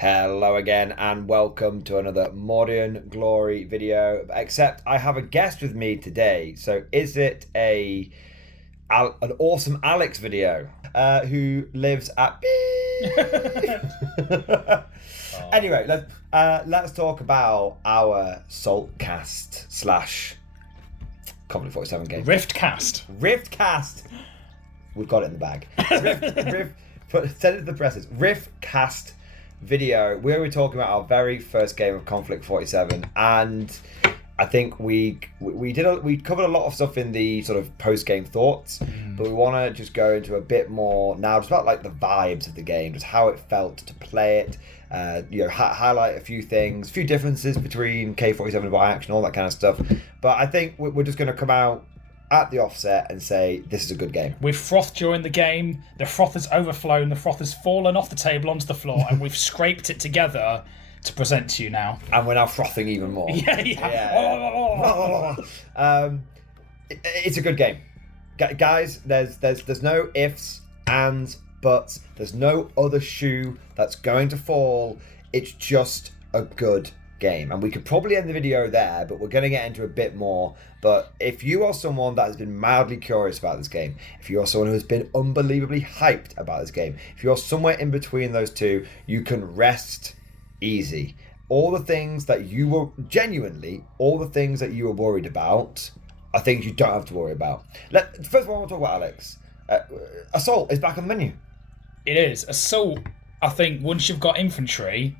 Hello again and welcome to another Mordian Glory video, except I have a guest with me today. So is it an awesome Alex video who lives at Anyway, let's talk about our Saltcast slash Konflikt 47 game. RiftCast. We've got it in the bag. Send it to the presses. RiftCast video where we're talking about our very first game of Konflikt 47, and I think we covered a lot of stuff in the sort of post-game thoughts, but we want to just go into a bit more now, just about like the vibes of the game, just how it felt to play it, highlight a few things, a few differences between K47 and buy action, all that kind of stuff. But I think we're just going to come out at the offset and say this is a good game. We've frothed during the game, the froth has overflown, the froth has fallen off the table onto the floor, and we've scraped it together to present to you now. And we're now frothing even more. Yeah. It's a good game. Guys, there's no ifs, ands, buts. There's no other shoe that's going to fall. It's just a good game, and we could probably end the video there, but we're going to get into a bit more. But if you are someone that has been mildly curious about this game, if you're someone who has been unbelievably hyped about this game, if you're somewhere in between those two, you can rest easy. All the things that you were worried about are things you don't have to worry about. First of all, I want to talk about Alex. Assault is back on the menu. It is. Assault, I think, once you've got infantry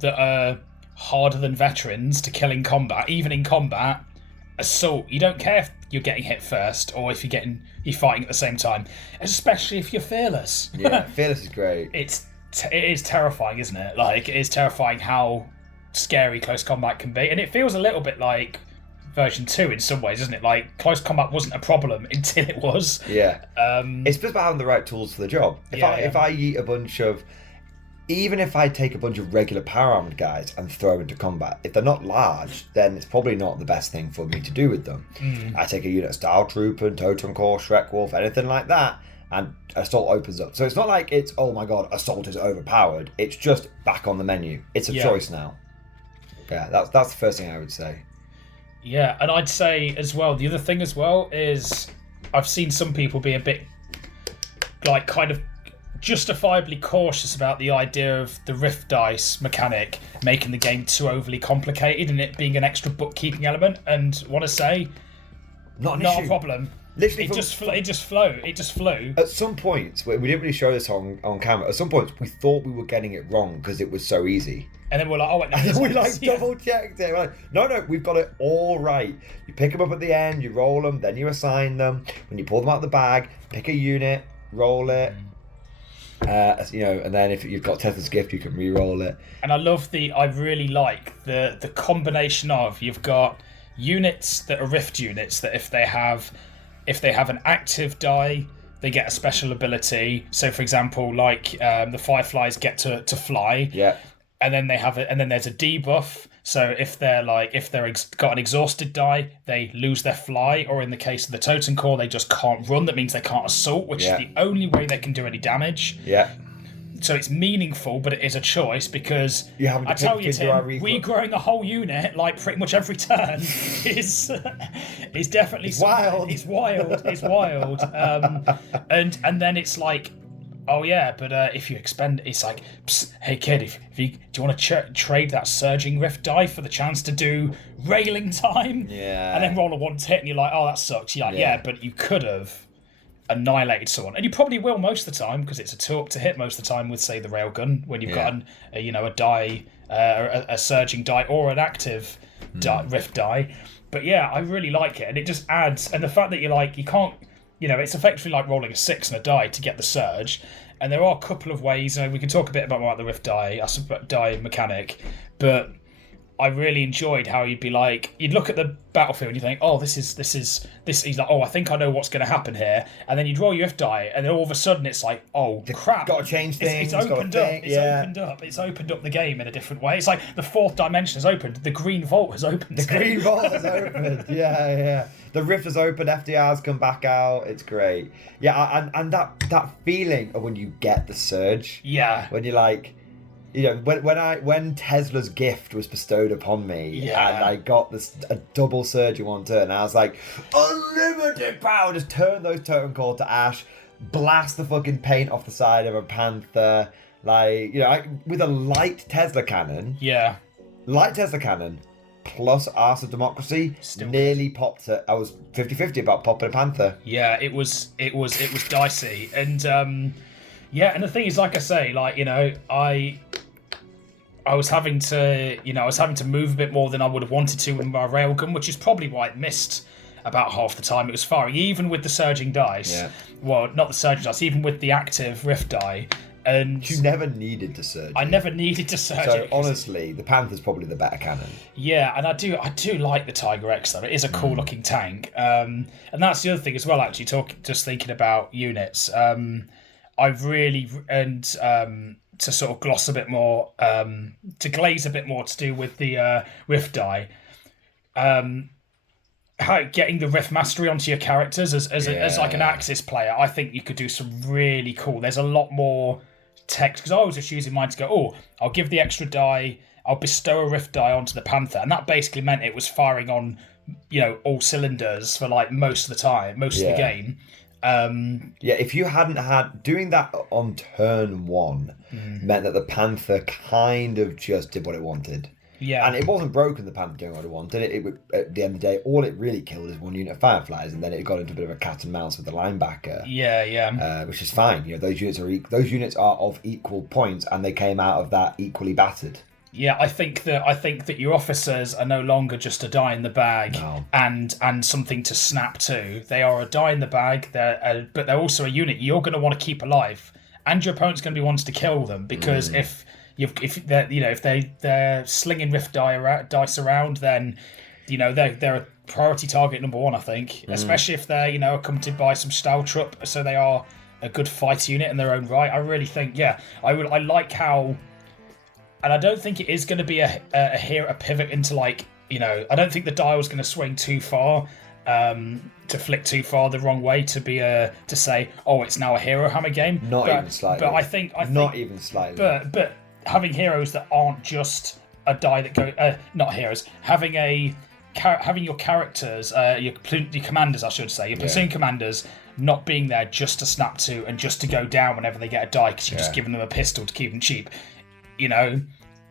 that are harder than veterans to kill in combat, even in combat, Assault, you don't care if you're getting hit first or if you're fighting at the same time, especially if you're fearless. Yeah, fearless is great. It is terrifying, isn't it? Like, it is terrifying how scary close combat can be, and it feels a little bit like version 2 in some ways, isn't it? Like, close combat wasn't a problem until it was. Yeah. It's just about having the right tools for the job. If I eat a bunch of, even if I take a bunch of regular power armored guys and throw them into combat, if they're not large, then it's probably not the best thing for me to do with them. I take a unit of Style Trooper, Totem Core, Shrek Wolf, anything like that, and Assault opens up. So it's not like it's, oh my god, Assault is overpowered. It's just back on the menu. It's a choice now. Yeah, that's the first thing I would say. Yeah, and I'd say as well, the other thing as well is I've seen some people be a bit like kind of justifiably cautious about the idea of the Rift dice mechanic making the game too overly complicated and it being an extra bookkeeping element, and want to say not a problem. Literally, it just flew. At some points, we didn't really show this on camera. At some points, we thought we were getting it wrong because it was so easy. And then we're like, oh, wait, no, and then we double checked it. We're like, no, we've got it all right. You pick them up at the end, you roll them, then you assign them. When you pull them out of the bag, pick a unit, roll it. And then if you've got Tether's Gift, you can re-roll it. And I really like the combination of, you've got units that are Rift units that if they have an active die, they get a special ability. So, for example, like the Fireflies get to fly. Yeah. And then and then there's a debuff. So if they're got an exhausted die, they lose their fly, or in the case of the Totem Core, they just can't run. That means they can't assault, which is the only way they can do any damage. Yeah. So it's meaningful, but it is a choice, because I tell you, Tim, regrowing a whole unit like pretty much every turn is definitely wild. It's wild. And then it's like, oh yeah, but if you expend, it's like, hey kid, do you want to trade that surging Rift die for the chance to do railing time? Yeah. And then roll a 1 hit, and you're like, oh, that sucks. You're like, yeah, but you could have annihilated someone, and you probably will most of the time, because it's a 2-up to hit most of the time with, say, the railgun, when you've got a die, a surging die, or an active Rift die. But yeah, I really like it, and it just adds, and the fact that you can't. It's effectively like rolling a 6 and a die to get the surge. And there are a couple of ways. We can talk a bit about the Rift die mechanic, but I really enjoyed how you'd look at the battlefield and you think, oh, this is. He's like, oh, I think I know what's going to happen here. And then you'd roll your Rift die, and then all of a sudden it's like, oh, crap. Got to change things. It's opened up. It's opened up the game in a different way. It's like the 4th dimension has opened. The Green Vault has opened. Yeah. The Rift has opened. FDR's come back out. It's great. Yeah, and that feeling of when you get the surge. Yeah. When you're like, you know, when Tesla's gift was bestowed upon me, Yeah. and I got a double surge in one turn, I was like, unlimited power, just turn those totem core to ash, blast the fucking paint off the side of a panther, like, you know, with a light Tesla cannon. Yeah. Light Tesla cannon plus Arse of Democracy Still nearly popped it. I was 50-50 about popping a panther. Yeah, it was dicey, and yeah, and the thing is, like I say, like, you know, I was having to move a bit more than I would have wanted to with my railgun, which is probably why it missed about half the time it was firing, even with the surging dice. Yeah. Well, not the surging dice, even with the active rift die. And you never needed to surge. I never needed to surge. So honestly, the Panther's probably the better cannon. Yeah, and I do like the Tiger X though. It is a cool looking tank, and that's the other thing as well. Actually, just thinking about units, I've really to sort of gloss a bit more, to glaze a bit more to do with the Rift die. How getting the Rift mastery onto your characters as like an Axis player, I think you could do some really cool. There's a lot more text, because I was just using mine to go, oh, I'll give the extra die, I'll bestow a Rift die onto the Panther, and that basically meant it was firing on, you know, all cylinders for like most of the time, most of the game. If you hadn't had doing that on turn one meant that the Panther kind of just did what it wanted. Yeah, and it wasn't broken, the Panther doing what it wanted. It at the end of the day, all it really killed is one unit of Fireflies, and then it got into a bit of a cat and mouse with the linebacker. Which is fine. You know, those units are of equal points, and they came out of that equally battered. Yeah, I think that your officers are no longer just a die in the bag and something to snap to. They are a die in the bag. But they're also a unit you're going to want to keep alive, and your opponent's going to be wanting to kill them, because if they're slinging rift dice around, then you know they're a priority target number one. I think, especially if they're accompanied by some Stahltrupp, so they are a good fight unit in their own right. I really think, I like how. And I don't think it is going to be a pivot into, like, you know, I don't think the dial's going to swing too far, to flick too far the wrong way to be to say, oh, it's now a hero hammer game. Even slightly. But I think not even slightly. But having heroes that aren't just a die that go, not heroes, having your characters, your commanders, I should say, your platoon commanders, not being there just to snap to and just to go down whenever they get a die because you're just giving them a pistol to keep them cheap. You know,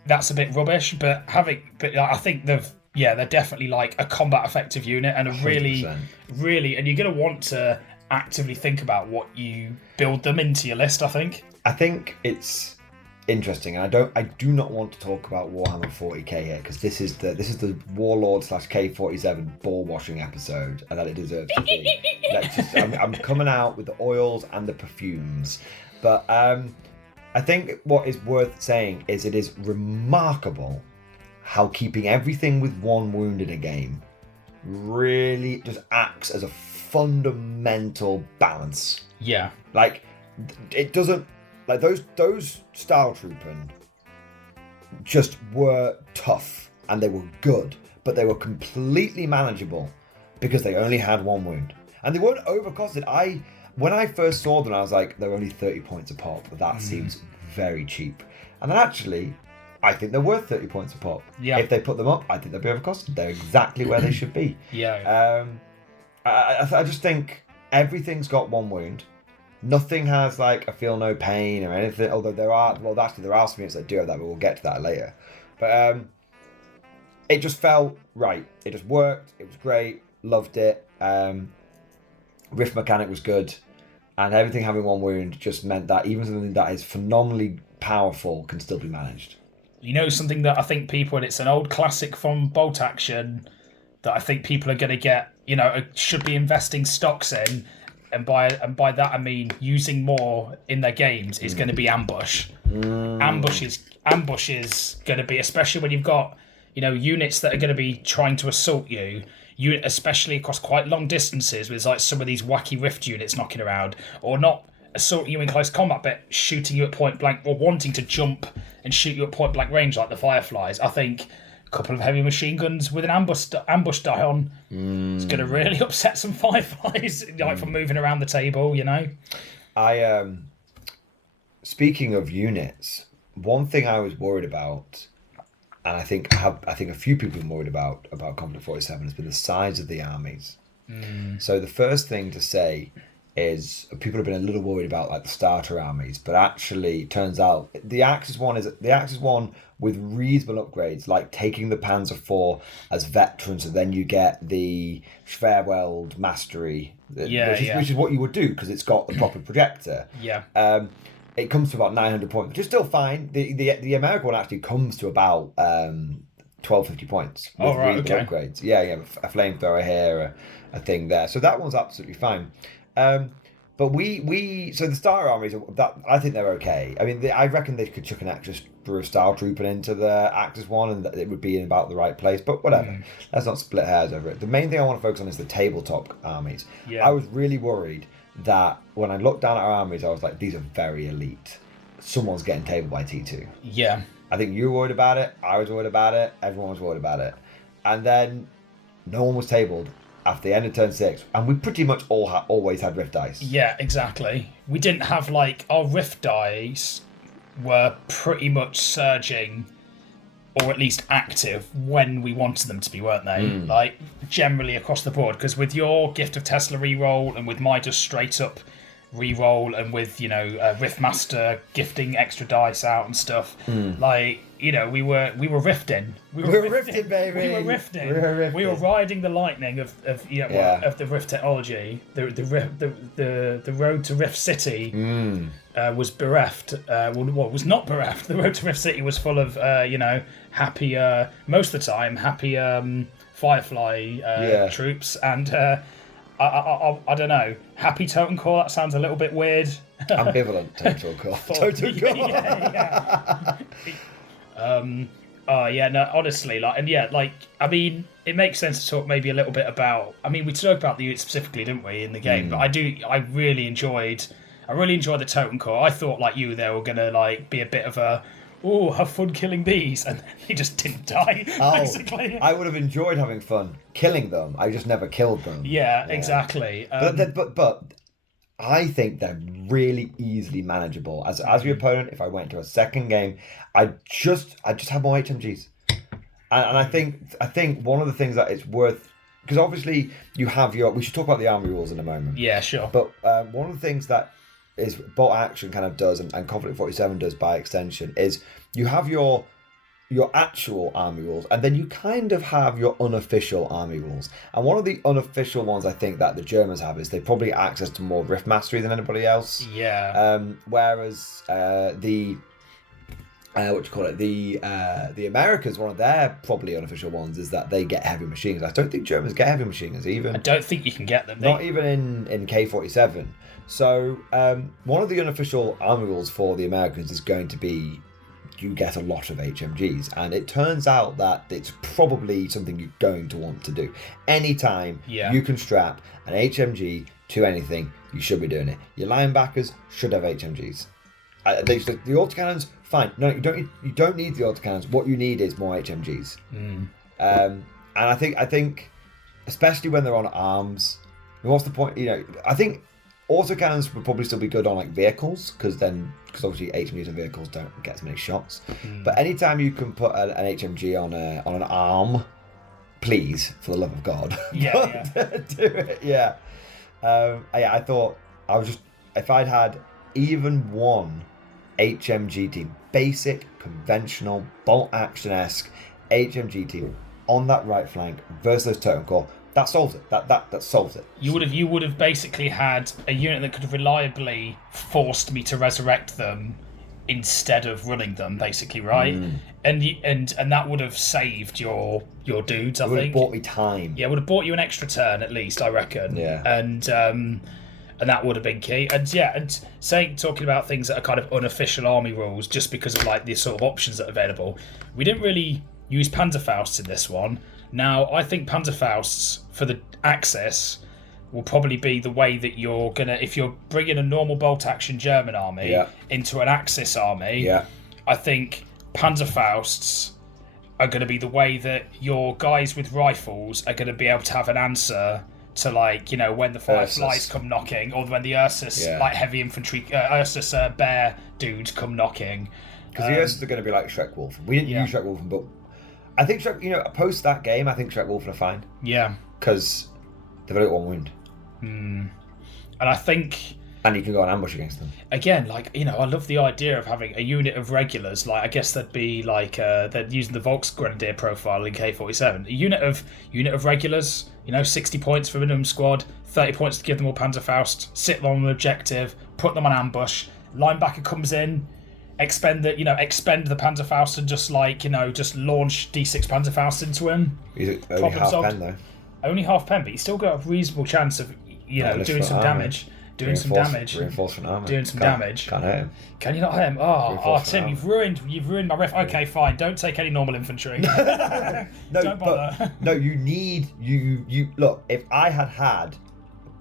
that's a bit rubbish, but I think they're definitely like a combat effective unit, and a really, 100%. really, and you're going to want to actively think about what you build them into your list. I think it's interesting, and I do not want to talk about Warhammer 40k here, because this is the Warlord / K47 ball washing episode, and that it deserves to be. I'm coming out with the oils and the perfumes, but I think what is worth saying is it is remarkable how keeping everything with one wound in a game really just acts as a fundamental balance. Yeah. Like, it doesn't, like, those Stahltruppen just were tough and they were good, but they were completely manageable because they only had one wound. And they weren't overcosted. When I first saw them, I was like, they're only 30 points a pop. That seems very cheap. And then actually, I think they're worth 30 points a pop. Yeah. If they put them up, I think they'll be overcosted. They're exactly where they should be. Yeah. I just think everything's got one wound. Nothing has, like, a feel no pain or anything. Although there are some units that do have that, but we'll get to that later. But it just felt right. It just worked. It was great. Loved it. Rift mechanic was good, and everything having one wound just meant that even something that is phenomenally powerful can still be managed. You know, something that I think people, and it's an old classic from Bolt Action, that I think people are going to get, you know, should be investing stocks in, and by that I mean using more in their games, is going to be ambush. Ambush is going to be, especially when you've got, you know, units that are going to be trying to assault you, especially across quite long distances, with like some of these wacky rift units knocking around, or not assaulting you in close combat, but shooting you at point blank, or wanting to jump and shoot you at point blank range like the Fireflies. I think a couple of heavy machine guns with an ambush die on is going to really upset some Fireflies, like from moving around the table, you know. Speaking of units, one thing I was worried about, and I think a few people have been worried about Konflikt 47 has been the size of the armies. So the first thing to say is people have been a little worried about like the starter armies, but actually it turns out the Axis one with reasonable upgrades, like taking the Panzer IV as veterans, and then you get the Schwerweld Mastery, which is what you would do because it's got the proper projector. It comes to about 900 points, which is still fine. The American one actually comes to about 1250 points with upgrades. A flamethrower here, a thing there. So that one's absolutely fine. But so the starter armies, that I think they're okay. I mean, I reckon they could chuck an extra Star Trooper into the Axis one, and it would be in about the right place. But whatever, let's not split hairs over it. The main thing I want to focus on is the tabletop armies. I was really worried that when I looked down at our armies, I was like, these are very elite. Someone's getting tabled by T2. I think you were worried about it. I was worried about it. Everyone was worried about it. And then no one was tabled after the end of turn 6, and we pretty much always had Rift dice. Yeah, exactly. We didn't have our Rift dice were pretty much surging, or at least active when we wanted them to be, weren't they? Like generally across the board, because with your Gift of Tesla reroll and with my just straight up reroll, and with Riftmaster gifting extra dice out and stuff, we were rifting. We were rifting, baby. We were rifting. We were riding the lightning of the Rift technology. The road to Rift City was bereft. Was not bereft. The road to Rift City was full of happy, most of the time happy Firefly troops, and I don't know, happy Totem Core. That sounds a little bit weird. Ambivalent Totem Core. Totem Core. Honestly, I mean, it makes sense to talk maybe a little bit about. I mean, we talked about the unit specifically, didn't we, in the game? But I really enjoyed the Totem Core. I thought, like you, they were gonna be a bit of a, have fun killing these, and they just didn't die. Basically, I would have enjoyed having fun killing them. I just never killed them. Yeah. Exactly. But I think they're really easily manageable. As your opponent, if I went to a second game, I just have more HMGs, and I think one of the things that it's worth, because obviously you have we should talk about the army rules in a moment. Yeah, sure. But one of the things that is bolt action kind of does, and Konflikt 47 does by extension, is you have your actual army rules, and then you kind of have your unofficial army rules. And one of the unofficial ones I think that the Germans have is they probably get access to more Rift Mastery than anybody else. Whereas the Americans, one of their probably unofficial ones is that they get heavy machine guns. I don't think Germans get heavy machine guns even. I don't think you can get them. Not even in K47. So one of the unofficial army rules for the Americans is going to be you get a lot of HMGs, and it turns out that it's probably something you're going to want to do. Anytime you can strap an HMG to anything, you should be doing it. Your linebackers should have HMGs. The autocannons, fine. No, you don't need the autocannons. What you need is more HMGs. And I think, especially when they're on arms, what's the point? I think autocannons would probably still be good on vehicles, because obviously HMGs and vehicles don't get as many shots. But anytime you can put an HMG on an arm, please, for the love of God, do it. I thought if I'd had even one HMG team, basic, conventional, bolt action-esque HMG team on that right flank versus Totem Core, that solves it. That solves it. You would have basically had a unit that could have reliably forced me to resurrect them instead of running them, basically, right? And that would have saved your dudes. I think it would have bought me time. Yeah, it would have bought you an extra turn at least, I reckon. Yeah. And that would have been key. And talking about things that are kind of unofficial army rules, just because of the sort of options that are available. We didn't really use Panzerfausts in this one. Now, I think Panzerfausts for the Axis will probably be the way that you're gonna, if you're bringing a normal bolt action German army into an Axis army. I think Panzerfausts are going to be the way that your guys with rifles are going to be able to have an answer to when the Fireflies come knocking, or when the Ursus heavy infantry Ursus bear dudes come knocking. Because the Ursus are going to be like Shrek Wolfen. We didn't use Shrek Wolfen, but I think Shrek, post that game, I think Shrek Wolfen are fine. Yeah. Because they've only got one wound. And I think... And you can go on ambush against them. Again, I love the idea of having a unit of regulars. Like, I guess they'd be like they're using the Volksgrenadier profile in K47. A unit of regulars. 60 points for minimum squad, 30 points to give them all Panzerfaust. Sit them on an objective, put them on ambush. Linebacker comes in, expend the Panzerfaust and just launch D6 Panzerfaust into him. He's only half pen though. Only half pen, but you still got a reasonable chance of doing some damage. Reinforcement armor. Doing some damage. Can't hit him. Can you not hit him? Oh, Tim, you've ruined my riff. Okay, fine. Don't take any normal infantry. No, don't bother. No, you need you look. If I had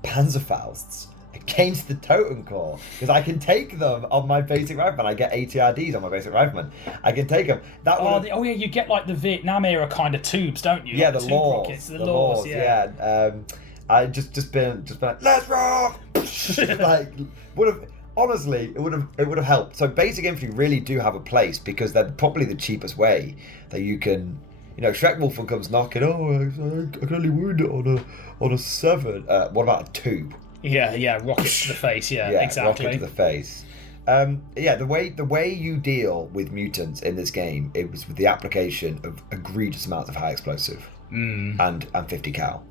Panzerfausts against the Totem Corps, because I can take them on my basic rifleman. I get ATRDs on my basic rifleman. I can take them. You get like the Vietnam era kind of tubes, don't you? Yeah, like the laws. Rockets, the laws. Yeah. I just been like, let's rock. Honestly, it would have helped. So basic infantry really do have a place because they're probably the cheapest way that you can. Shrek Wolfen comes knocking. I can only wound it on a 7. What about a 2? Yeah, rockets to the face. Yeah, exactly. Rocket to the face. The way you deal with mutants in this game, it was with the application of egregious amounts of high explosive and 50 cal.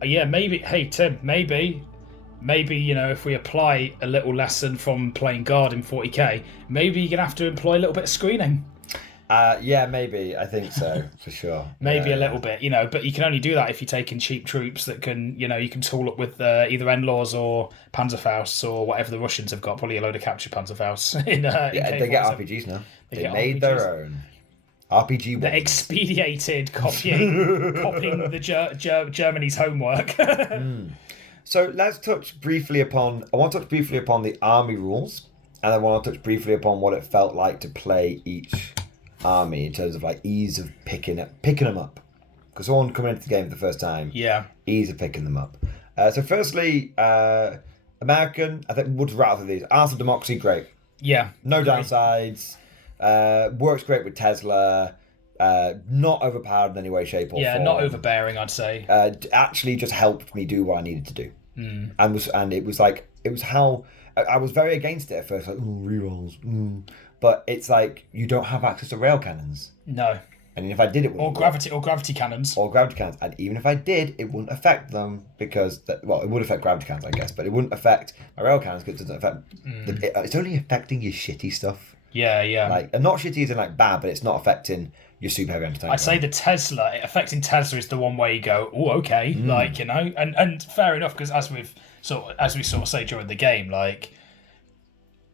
Yeah, maybe. Hey Tim, maybe if we apply a little lesson from playing guard in 40k, maybe you're gonna have to employ a little bit of screening. Maybe. I think so, for sure. Maybe a little bit, but you can only do that if you're taking cheap troops that can, you can tool up with either Endlaws or Panzerfausts or whatever the Russians have got. Probably a load of captured Panzerfausts. They get RPGs now. They made their own. RPG. They expedited copying Germany's homework. So let's touch briefly upon. I want to touch briefly upon the army rules, and I want to touch briefly upon what it felt like to play each army in terms of ease of picking them up. Because someone coming into the game for the first time, ease of picking them up. So firstly, American. I think would rather these. Arms of Democracy, great. Yeah. No downsides. Works great with Tesla. Not overpowered in any way, shape, or form. Yeah, not overbearing, I'd say. Actually, just helped me do what I needed to do. And it was how I was very against it at first. Rerolls. But it's you don't have access to rail cannons. No. And if I did, it or gravity cannons. And even if I did, it wouldn't affect them because it would affect gravity cannons, I guess, but it wouldn't affect my rail cannons because it doesn't affect. It's only affecting your shitty stuff. Yeah. And not shitty as in bad, but it's not affecting your super heavy entertainment. I'd say the Tesla, affecting Tesla is the one way you go, oh, okay, and fair enough, because as we sort of say during the game,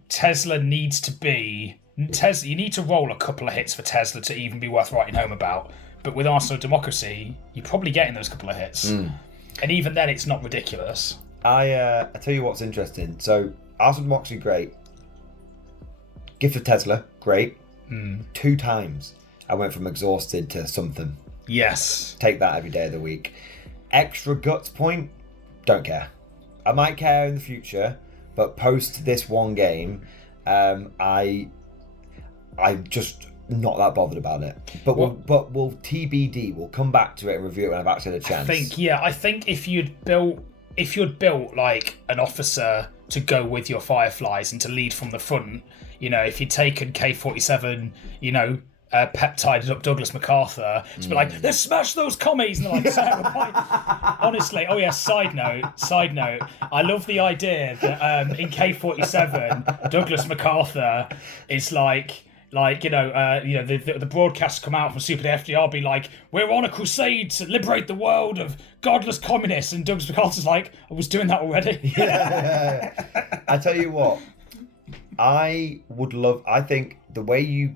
Tesla needs to be Tesla. You need to roll a couple of hits for Tesla to even be worth writing home about. But with Arsenal Democracy, you're probably getting those couple of hits, and even then, it's not ridiculous. I tell you what's interesting. So Arsenal Democracy, great. Gift of Tesla, great. 2 times I went from exhausted to something. Yes. Take that every day of the week. Extra guts point, don't care. I might care in the future, but post this one game, I just not that bothered about it. But we'll TBD. We'll come back to it and review it when I've actually had a chance. I think if you'd built an officer to go with your Fireflies and to lead from the front, if you'd taken K47, peptided up Douglas MacArthur, to be let's smash those commies, and they're honestly, side note, I love the idea that in K47, Douglas MacArthur is the broadcasts come out from Super FDR be we're on a crusade to liberate the world of godless communists, and Douglas MacArthur's I was doing that already. I tell you what, I think the way you...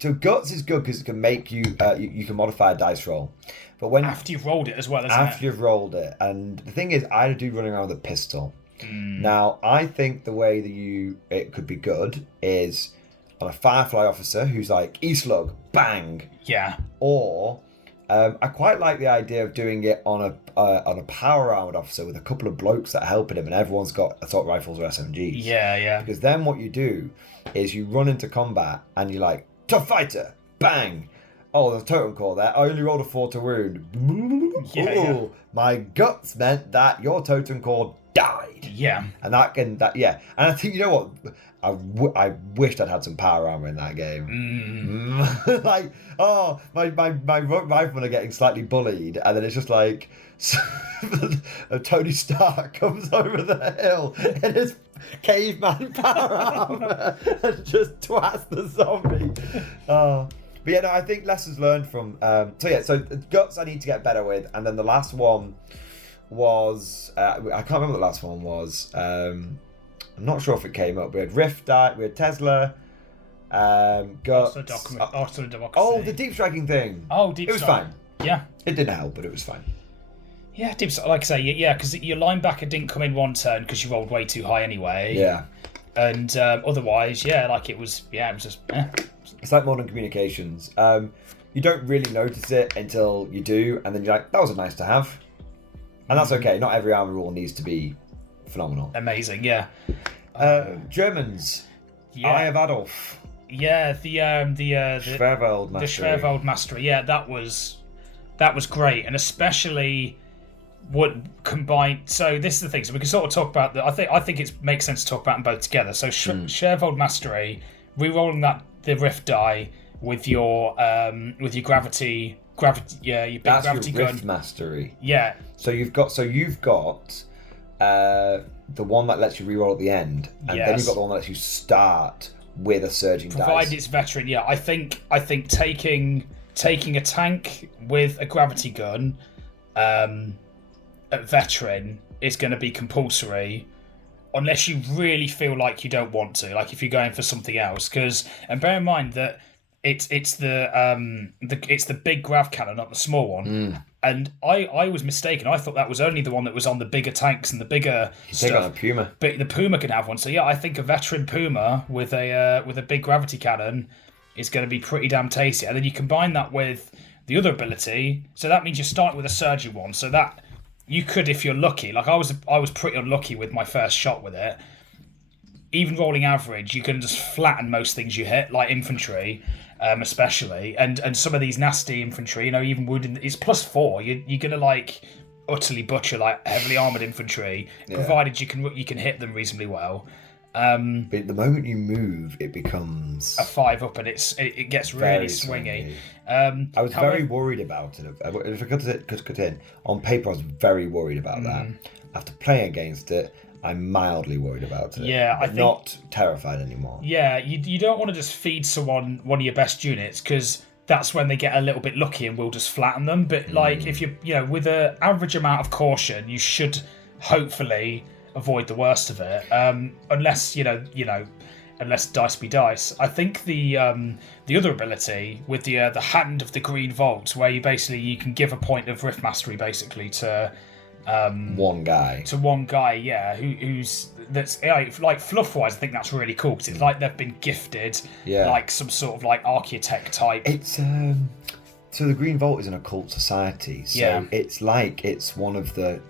So guts is good because it can make you can modify a dice roll. But after you've rolled it as well, after you've rolled it. And the thing is, I do running around with a pistol. Now, I think the way that it could be good is on a Firefly officer who's E-slug, bang. Yeah. Or I quite like the idea of doing it on a power armored officer with a couple of blokes that are helping him, and everyone's got assault rifles or SMGs. Yeah. Because then what you do is you run into combat and you're like, tough fighter, bang. Oh, there's a totem call there. I only rolled a 4 to wound. Yeah. My guts meant that your totem call died. Yeah. And and I think, you know what? I wished I'd had some power armor in that game. Like, oh, my riflemen are getting slightly bullied, and then it's just like Tony Stark comes over the hill in his caveman power armor and just twats the zombie. But yeah, no, I think lessons learned from. So guts I need to get better with, and then the last one was I can't remember what the last one was. I'm not sure if it came up. We had Rift, we had Tesla, Guts. Democracy. Oh, the deep striking thing. Oh, deep. It was fine. Yeah. It didn't help, but it was fine. Yeah, deep. Like I say, yeah, because your linebacker didn't come in one turn because you rolled way too high anyway. Yeah. And otherwise, yeah, like it was just. It's like modern communications. You don't really notice it until you do, and then you're like, that was a nice to have. And that's okay. Not every armor rule needs to be phenomenal. Amazing, yeah. Germans. Yeah. Eye of Adolf. Yeah, the Schwerwald Mastery. The Schwerwald Mastery. Yeah, that was great, and especially what combined. So this is the thing. So we can sort of talk about that. I think it makes sense to talk about them both together. So Schwerwald Mastery, re-rolling the Rift die with your gravity. Yeah, your big That's gravity your gun. Rift Mastery. Yeah. So you've got the one that lets you reroll at the end, and then you've got the one that lets you start with a surging dice. Provided it's veteran, yeah. I think taking a tank with a gravity gun at veteran is going to be compulsory, unless you really feel like you don't want to, like if you're going for something else. And bear in mind that it's the big grav cannon, not the small one. And I was mistaken. I thought that was only the one that was on the bigger tanks and the bigger stuff. Take on a Puma. But the Puma can have one. So yeah, I think a veteran Puma with a big gravity cannon is going to be pretty damn tasty. And then you combine that with the other ability. So that means you start with a surging one. So that you could, if you're lucky. Like I was pretty unlucky with my first shot with it. Even rolling average, you can just flatten most things you hit, like infantry. Especially, and some of these nasty infantry, even wounded, it's +4. You're gonna like utterly butcher like heavily armored infantry, provided you can hit them reasonably well. But the moment you move, it becomes a 5 up, and it gets really swingy. I was very worried about it. If I cut in on paper, I was very worried about that. After playing against it, I'm mildly worried about it. Yeah, I think not terrified anymore. Yeah, you don't want to just feed someone one of your best units, because that's when they get a little bit lucky and we'll just flatten them. But like if you with an average amount of caution, you should hopefully avoid the worst of it. Unless unless dice be dice. I think the other ability with the Hand of the Green Vault, where you can give a point of Rift Mastery basically to one guy, yeah, who's like fluff wise. I think that's really cool, because it's like they've been gifted, like some sort of like architect type. It's so the Green Vault is an occult society, so it's like it's one of the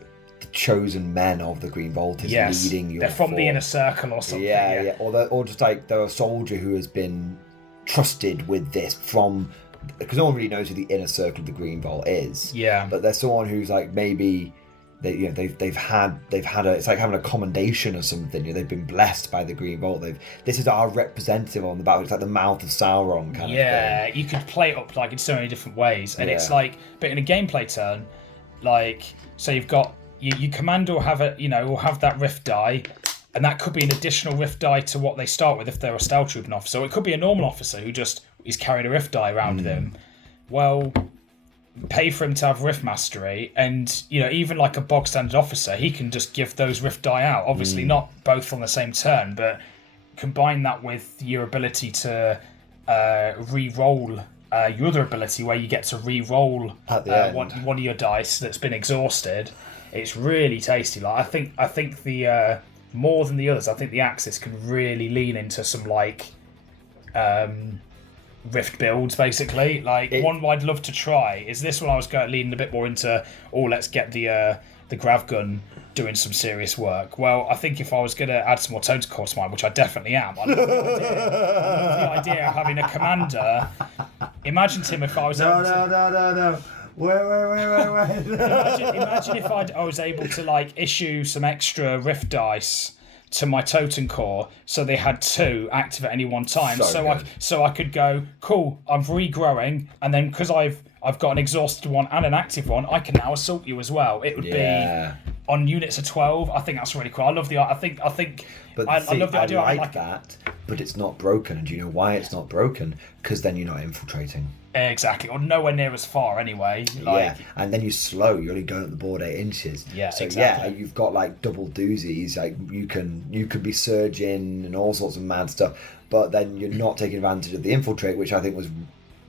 chosen men of the Green Vault is leading you. They're from the inner circle or something. Yeah. Or just like they're a soldier who has been trusted with this because no one really knows who the inner circle of the Green Vault is. Yeah, but there's someone who's like maybe. They've had it's like having a commendation or something. They've been blessed by the Green Vault. This is our representative on the battle. It's like the mouth of Sauron kind of thing. Yeah, you could play it up like in so many different ways, and it's like, but in a gameplay turn, like so you've got your commander will have that Rift die, and that could be an additional Rift die to what they start with if they're a Stealth Trooping officer. Or it could be a normal officer who just is carrying a Rift die around with him. Well, pay for him to have Rift Mastery, and even like a bog standard officer, he can just give those Rift die out. Obviously not both on the same turn, but combine that with your ability to re-roll your other ability, where you get to re-roll one of your dice that's been exhausted. It's really tasty. Like I think the more than the others, I think the Axis can really lean into some like Rift builds, basically. Like, one I'd love to try is this one. I was leaning a bit more into, let's get the grav gun doing some serious work. Well, I think if I was going to add some more total core to mine, which I definitely am, I love the idea of having a commander. Imagine, Tim, if I was No. Wait. Imagine if I was able to like issue some extra Rift dice to my totem core, so they had 2 active at any one time. So I could go, cool, I'm regrowing, and then because I've got an exhausted one and an active one, I can now assault you as well. It would be on units of 12. I think that's really cool. I love the I think But I love the idea. I like that, but it's not broken. And do you know why it's not broken? Because then you're not infiltrating. Exactly, or nowhere near as far anyway. And then you're slow. You're only going up the board 8 inches. Yeah, so exactly. You've got like double doozies. Like you could be surging and all sorts of mad stuff, but then you're not taking advantage of the infiltrate, which I think was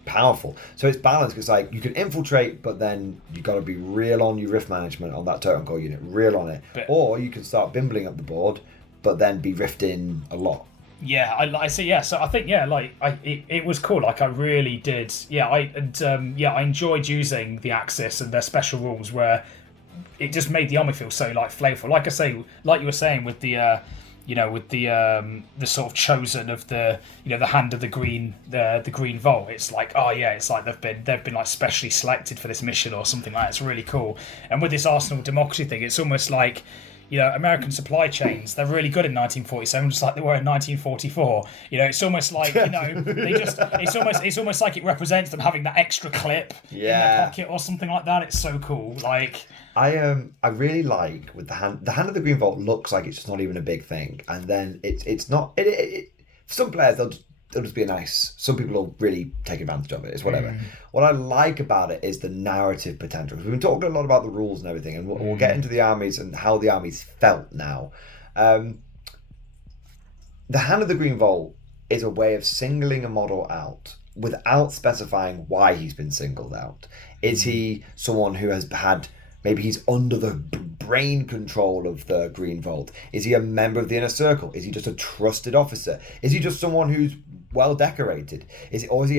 powerful. So it's balanced because like you can infiltrate, but then you got to be real on your rift management on that totem core unit, real on it. Or you can start bimbling up the board, but then be rifting a lot. Yeah, I see. Yeah, so I think it was cool. Like I really did. Yeah, I enjoyed using the Axis and their special rules where it just made the army feel so like flavorful. Like I say, like you were saying with the the sort of chosen of the the hand of the green vault. It's like it's like they've been like specially selected for this mission or something like that. It's really cool. And with this Arsenal democracy thing, it's almost like American supply chains, they're really good in 1947, just like they were in 1944. It's almost like, it's almost like it represents them having that extra clip in their pocket or something like that. It's so cool. Like, I really like with the hand of the green vault looks like it's just not even a big thing, and then it's not. For some players they'll just be a nice. Some people will really take advantage of it. It's whatever. What I like about it is the narrative potential. We've been talking a lot about the rules and everything, and we'll get into the armies and how the armies felt now. The hand of the green vault is a way of singling a model out without specifying why he's been singled out. Is he someone who has had, maybe he's under the brain control of the green vault? Is he a member of the inner circle? Is he just a trusted officer? Is he just someone who's well decorated? Is he or do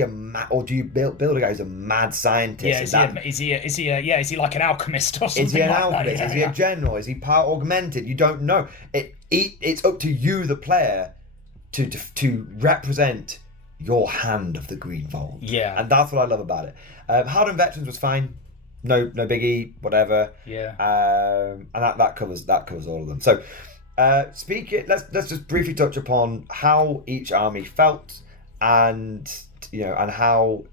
you build a guy who's a mad scientist? Yeah, is he like an alchemist or something? Is he an like alchemist? That? Is he a general? Is he power augmented? You don't know. It's up to you, the player, to represent your hand of the green vault. Yeah, and that's what I love about it. Hardened Veterans was fine. No biggie, whatever. Yeah. And that covers all of them. So, let's just briefly touch upon how each army felt, and and how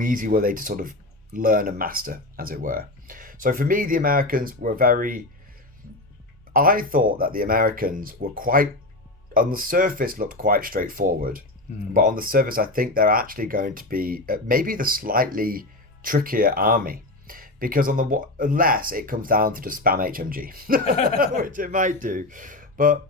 easy were they to sort of learn and master, as it were. So for me, the Americans were I thought that the Americans were quite, on the surface, looked quite straightforward, but on the surface, I think they're actually going to be maybe the slightly trickier army. Because unless it comes down to just spam HMG, which it might do. But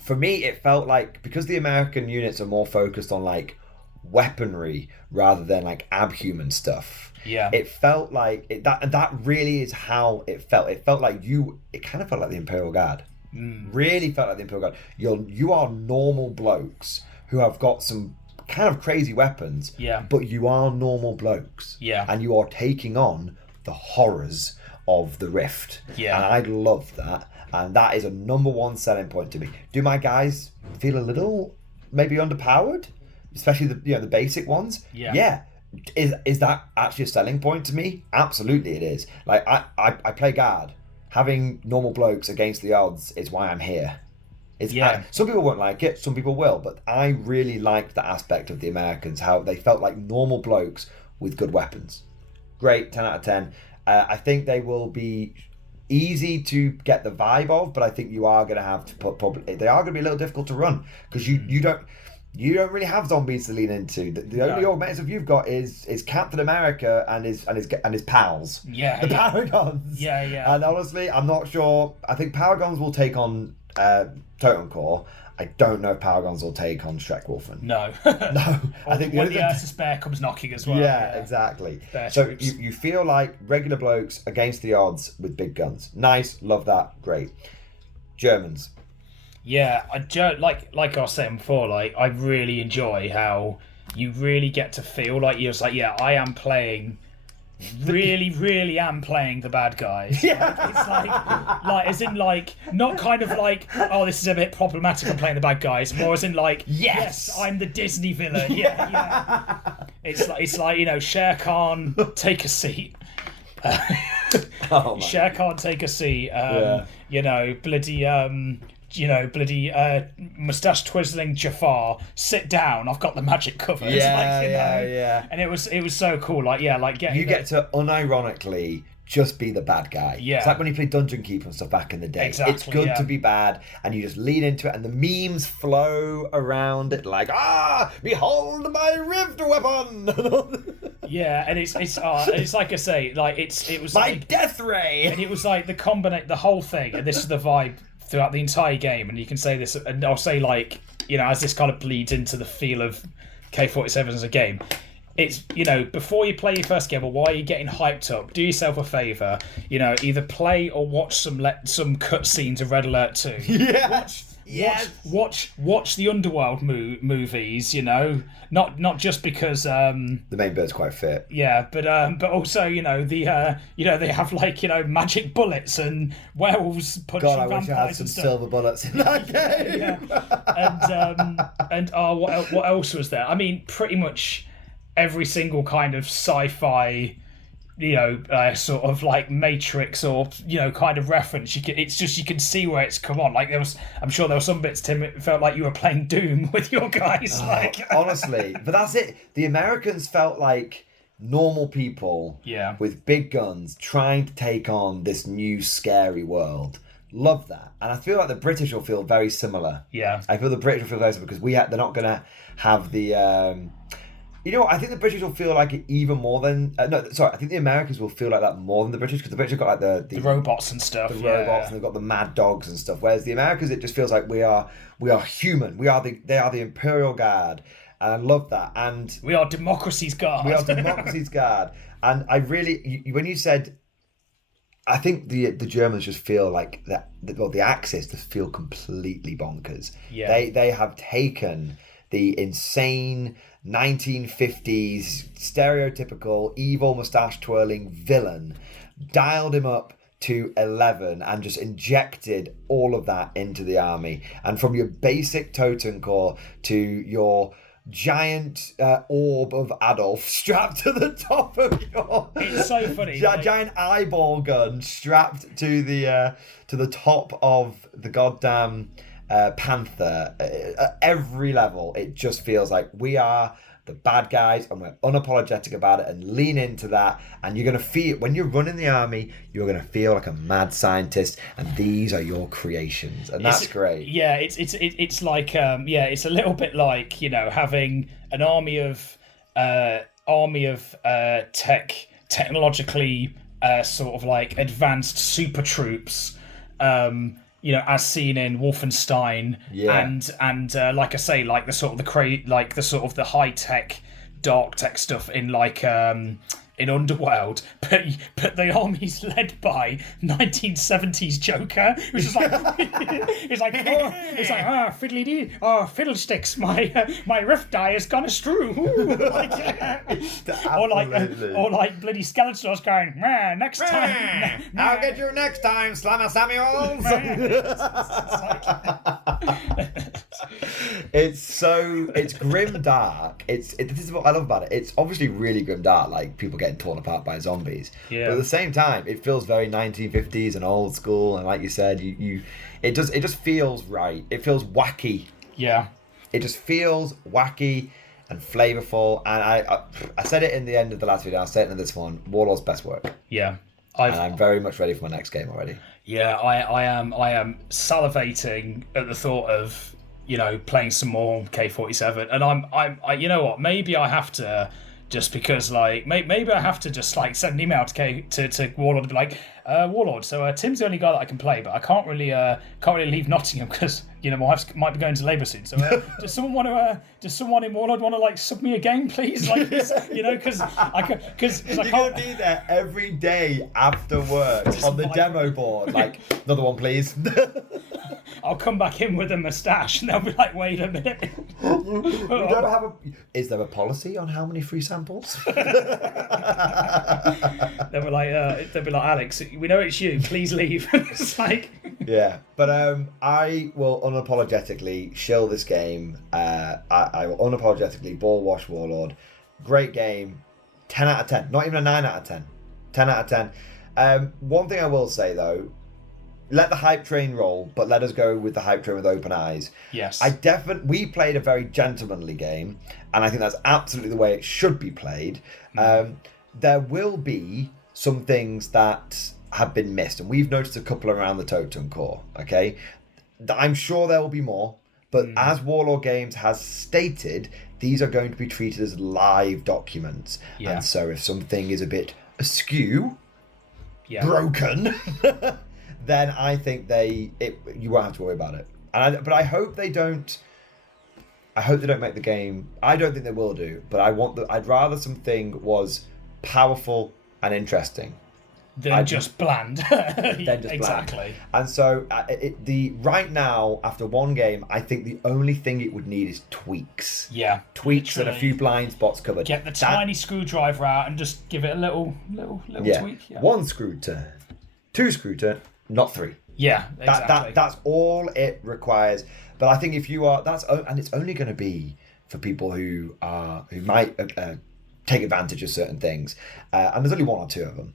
for me, it felt like, because the American units are more focused on like weaponry rather than like abhuman stuff. Yeah. It felt like that really is how it felt. It felt like it kind of felt like the Imperial Guard. Really felt like the Imperial Guard. You are normal blokes who have got some kind of crazy weapons, but you are normal blokes, and you are taking on the horrors of the Rift, and I love that, and that is a number one selling point to me. Do my guys feel a little maybe underpowered, especially the basic ones? Is that actually a selling point to me? Absolutely it is. Like I play guard. Having normal blokes against the odds is why I'm here. Some people won't like it, some people will, but I really liked the aspect of the Americans, how they felt like normal blokes with good weapons. Great, 10 out of 10. I think they will be easy to get the vibe of, but I think you are going to have to they are going to be a little difficult to run, because you don't really have zombies to lean into. The only augmentative you've got is Captain America and his pals. The Paragons. And honestly, I'm not sure. I think Paragons will take on Totem Core. I don't know if Paragons will take on Shrek Wolfen. No. No. I think when the Ursus Bear comes knocking as well. Yeah, exactly. So you feel like regular blokes against the odds with big guns. Nice, love that, great. Germans. Yeah, like I was saying before, like I really enjoy how you really get to feel like you're just like, yeah, I am playing. Really am playing the bad guys. Yeah. It's like as in like not kind of like, oh, this is a bit problematic, I'm playing the bad guys, more as in like, yes I'm the Disney villain. Yeah. It's like, you know, Shere Khan, take a seat. Shere Khan, take a seat. You know, bloody mustache twizzling Jafar, sit down, I've got the magic covered. Yeah. And it was so cool. Like, yeah, like getting you get to unironically just be the bad guy. Yeah. It's like when you play Dungeon Keeper and stuff back in the day. Exactly, it's good to be bad, and you just lean into it, and the memes flow around it like, behold my rift weapon. Yeah, and it's like I say, like it was my like, death ray. And it was like the whole thing, and this is the vibe throughout the entire game. And you can say this, and I'll say, like, you know, as this kind of bleeds into the feel of K47 as a game, it's, you know, before you play your first game, or while you're getting hyped up, do yourself a favour, you know, either play or watch some cutscenes of Red Alert 2. Watch the Underworld movies, you know, not just because the main bird's quite fit. Yeah, but also, you know, they have, like, you know, magic bullets and werewolves punching God, I vampires. wish I had some silver bullets in that game. Yeah. What else was there? I mean, pretty much every single kind of sci-fi, you know, sort of like Matrix or, you know, kind of reference. You can see where it's come on. Like, I'm sure there were some bits, Tim, it felt like you were playing Doom with your guys. Honestly, but that's it. The Americans felt like normal people with big guns trying to take on this new scary world. Love that. And I feel like the British will feel very similar. Yeah. I feel the British will feel very similar because they're not going to have the... You know what? I think the British will feel like it even more than... I think the Americans will feel like that more than the British, because the British have got like the robots and stuff. The robots, and they've got the mad dogs and stuff. Whereas the Americans, it just feels like we are human. They are the Imperial Guard. And I love that. And we are democracy's guard. We are democracy's guard. And I really... when you said... I think the Germans just feel like that... Well, the Axis just feel completely bonkers. Yeah. They have taken the insane 1950s stereotypical evil mustache twirling villain, dialed him up to 11 and just injected all of that into the army. And from your basic totem core to your giant orb of Adolf strapped to the top of your... It's so funny. Giant eyeball gun strapped to the top of the goddamn... Panther. At every level, it just feels like we are the bad guys, and we're unapologetic about it, and lean into that. And you're gonna feel, when you're running the army, you're gonna feel like a mad scientist, and these are your creations, and that's great. Yeah, it's like it's a little bit like, you know, having an army of technologically sort of like advanced super troops. You know, as seen in Wolfenstein, and like I say, like the sort of the high tech, dark tech stuff in like in Underworld, but the army's led by 1970s Joker, which is like fiddly dee, fiddlesticks, my rift die has gone astray, or like bloody Skeletors going, next time, I'll get you next time, Slammer Samuels. It's grim dark. This is what I love about it. It's obviously really grim dark, like people getting torn apart by zombies. Yeah. But at the same time, it feels very 1950s and old school, and like you said, it just feels right. It feels wacky. Yeah. It just feels wacky and flavorful. And I said it in the end of the last video, I'll say it in this one. Warlord's best work. Yeah. And I'm very much ready for my next game already. Yeah, I am salivating at the thought of, you know, playing some more K47, and I'm you know what, maybe I have to, just because, like, maybe I have to just like send an email to Warlord and be like, Warlord, so Tim's the only guy that I can play, but I can't really leave Nottingham because, you know, my wife might be going to labour soon. So does someone in Warlord want to like sub me a game, please? Like, you know, because I can't. You're gonna be there every day after work on the demo board, like, another one, please. I'll come back in with a moustache, and they'll be like, "Wait a minute." We don't have a. Is there a policy on how many free samples? They'll be like, "Alex, we know it's you. Please leave." It's like, yeah, but I will unapologetically shill this game. I will unapologetically ball wash Warlord. Great game, 10 out of 10. Not even a 9 out of 10. 10 out of 10. One thing I will say though. Let the hype train roll, but let us go with the hype train with open eyes. yes. We played a very gentlemanly game, and I think that's absolutely the way it should be played. There will be some things that have been missed, and we've noticed a couple around the Totem Core, okay? I'm sure there will be more, but as Warlord Games has stated, these are going to be treated as live documents. Yeah. And so if something is a bit askew, Yeah. broken... then I think you won't have to worry about it. But I hope they don't. I hope they don't make the game. I don't think they will do. But I'd rather something was powerful and interesting than just bland. Exactly. Bland. And so right now, after one game, I think the only thing it would need is tweaks. Yeah. Tweaks literally. and a few blind spots covered. Get the tiny screwdriver out and just give it a little tweak. Yeah. 1 screw turn, 2 screw turn. Not 3. Yeah, exactly. That's all it requires. But I think if you are, and it's only going to be for people who might take advantage of certain things. And there's only 1 or 2 of them.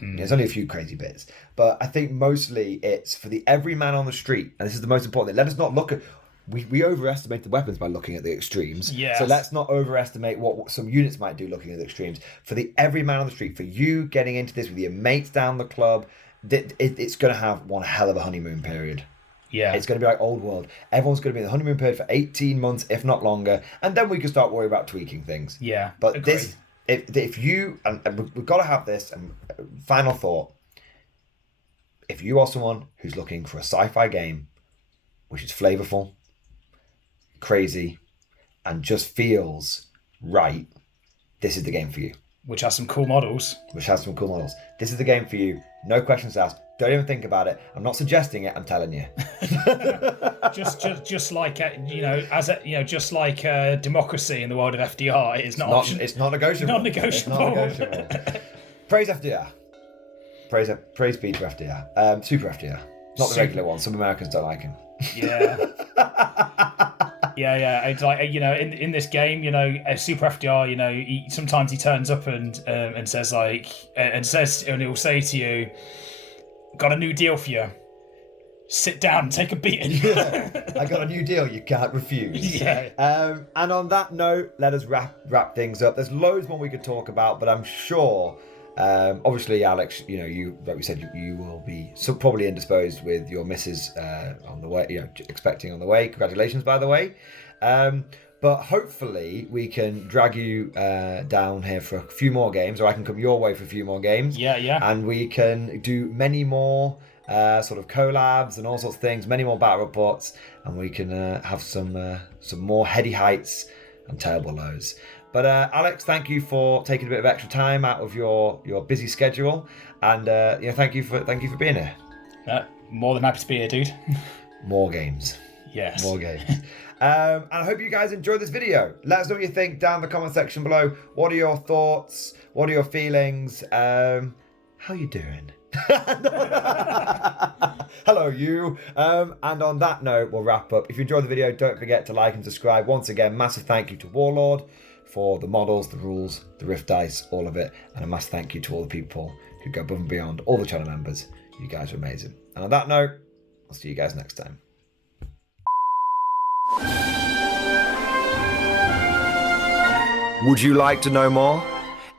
There's only a few crazy bits. But I think mostly it's for the everyman on the street. And this is the most important thing. Let us not look at. We overestimate the weapons by looking at the extremes. Yes. So let's not overestimate what some units might do looking at the extremes. For the everyman on the street, for you getting into this with your mates down the club. It's going to have one hell of a honeymoon period. Yeah. It's going to be like old world. Everyone's going to be in the honeymoon period for 18 months, if not longer. And then we can start worrying about tweaking things. Yeah. But agree. if you, and we've got to have this, and final thought, if you are someone who's looking for a sci-fi game, which is flavorful, crazy, and just feels right, this is the game for you. Which has some cool models. This is the game for you. No questions asked. Don't even think about it. I'm not suggesting it. I'm telling you. just like just like democracy in the world of FDR, it is not optional. It's not negotiable. Praise FDR. Praise be to FDR. Super FDR. Not the regular one. Some Americans don't like him. Yeah. Yeah. It's like, in this game, Super FDR, sometimes he turns up and says and he'll say to you, "Got a new deal for you. Sit down and take a beating." Yeah. I got a new deal you can't refuse. Yeah. And on that note, let us wrap things up. There's loads more we could talk about, but I'm sure. Obviously, Alex, you, like we said, you will be probably indisposed with your missus on the way, expecting on the way. Congratulations, by the way. But hopefully we can drag you down here for a few more games, or I can come your way for a few more games. Yeah. And we can do many more sort of collabs and all sorts of things, many more battle reports, and we can have some more heady heights and terrible lows. But Alex, thank you for taking a bit of extra time out of your busy schedule, and thank you for being here. More than happy to be here, dude. More games. Yes. More games. And I hope you guys enjoyed this video. Let us know what you think down in the comment section below. What are your thoughts? What are your feelings? How you doing? Hello, you. And on that note, we'll wrap up. If you enjoyed the video, don't forget to like and subscribe. Once again, massive thank you to Warlord for the models, the rules, the Rift dice, all of it. And a massive thank you to all the people who go above and beyond, all the channel members. You guys are amazing. And on that note, I'll see you guys next time. Would you like to know more?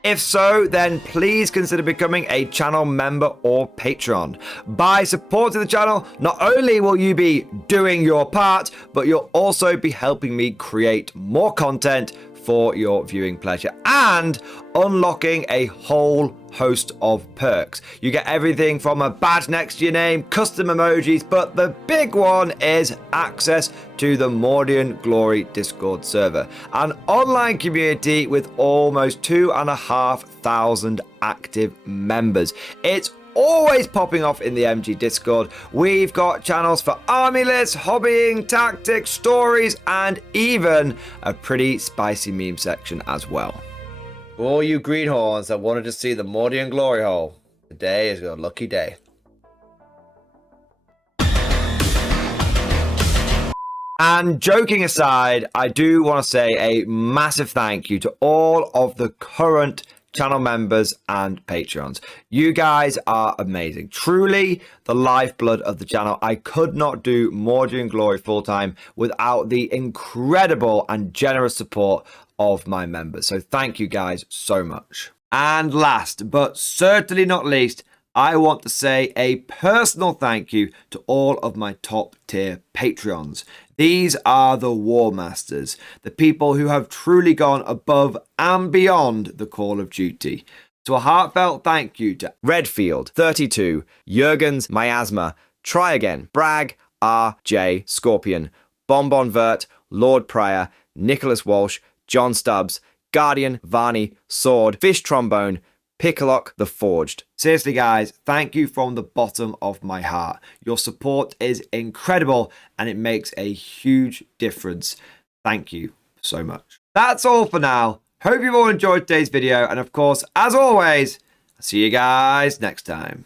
If so, then please consider becoming a channel member or patron. By supporting the channel, not only will you be doing your part, but you'll also be helping me create more content for your viewing pleasure and unlocking a whole host of perks. You get everything from a badge next to your name, custom emojis, but the big one is access to the Mordian Glory Discord server, an online community with almost 2,500 active members. It's always popping off in the MG Discord. We've got channels for army lists, hobbying, tactics, stories, and even a pretty spicy meme section as well. For all you greenhorns that wanted to see the Mordian glory hole, today is your lucky day. And joking aside, I do want to say a massive thank you to all of the current channel members and Patreons. You guys are amazing. Truly the lifeblood of the channel. I could not do Mordian Glory full-time without the incredible and generous support of my members. So thank you guys so much. And last, but certainly not least, I want to say a personal thank you to all of my top tier Patreons. These are the War Masters, the people who have truly gone above and beyond the call of duty. So a heartfelt thank you to Redfield, 32, Jurgens, Miasma, Try Again, Bragg, R.J., Scorpion, Bonbon Vert, Lord Pryor, Nicholas Walsh, John Stubbs, Guardian, Varney, Sword, Fish Trombone, Picklock the Forged. Seriously guys, thank you from the bottom of my heart. Your support is incredible and it makes a huge difference. Thank you so much. That's all for now. Hope you've all enjoyed today's video, and of course, as always, I'll see you guys next time.